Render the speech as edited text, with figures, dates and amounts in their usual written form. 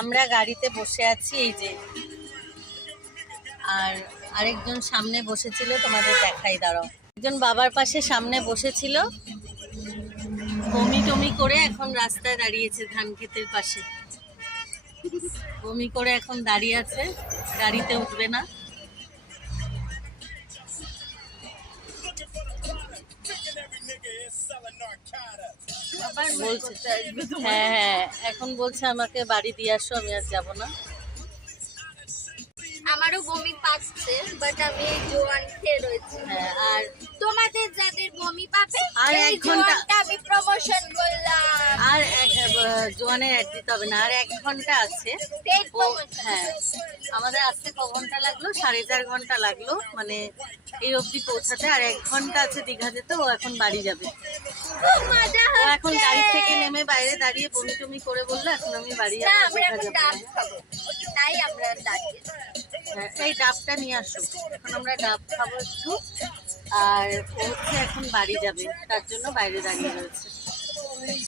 আমরা গাড়িতে বসে আছি এই যে, আর আরেকজন সামনে বসেছিল, তোমাদের দেখাই দাঁড়াও। একজন বাবার পাশে সামনে বসেছিল, বমি টমি করে এখন রাস্তায় দাঁড়িয়েছে ধান ক্ষেতের পাশে। বমি করে এখন দাঁড়িয়ে আছে, গাড়িতে উঠবে না। বলছে হ্যাঁ হ্যাঁ, এখন বলছে আমাকে বাড়ি দিয়ে আসো, আমি আর যাবো না। আমারও বমি পাচ্ছে, বাট আমি জোয়ান খেয়ে রয়েছি। হ্যাঁ, আর তোমাদের যাদের বমি পাবে আর এই 1 ঘন্টা জোয়ানটা আমি প্রমোশন করলাম। আর জোয়ানের অ্যাড দিতে হবে না, আর 1 ঘন্টা আছে। পেড ও প্রমোশন। হ্যাঁ, আমাদের আসতে ক ঘন্টা লাগলো? 4.5 ঘন্টা লাগলো, মানে এই অবধি পৌঁছাতে। আর 1 ঘন্টা আছে দীঘা যেতে। ও এখন বাড়ি যাবে। খুব মজা ও হচ্ছে। এখন গাড়ি থেকে নেমে বাইরে দাঁড়িয়ে বমি টমি করে বললো এখন আমি বাড়ি না, যাবো, আমরা দীঘা এখন যাবো ডাব না। খাবো, তাই আমরা দাঁড়িয়ে। হ্যাঁ, এই ডাবটা নিয়ে আসো, এখন আমরা ডাব খাবো একটু। আর ও হচ্ছে এখন বাড়ি যাবে, তার জন্য বাইরে দাঁড়িয়ে রয়েছে।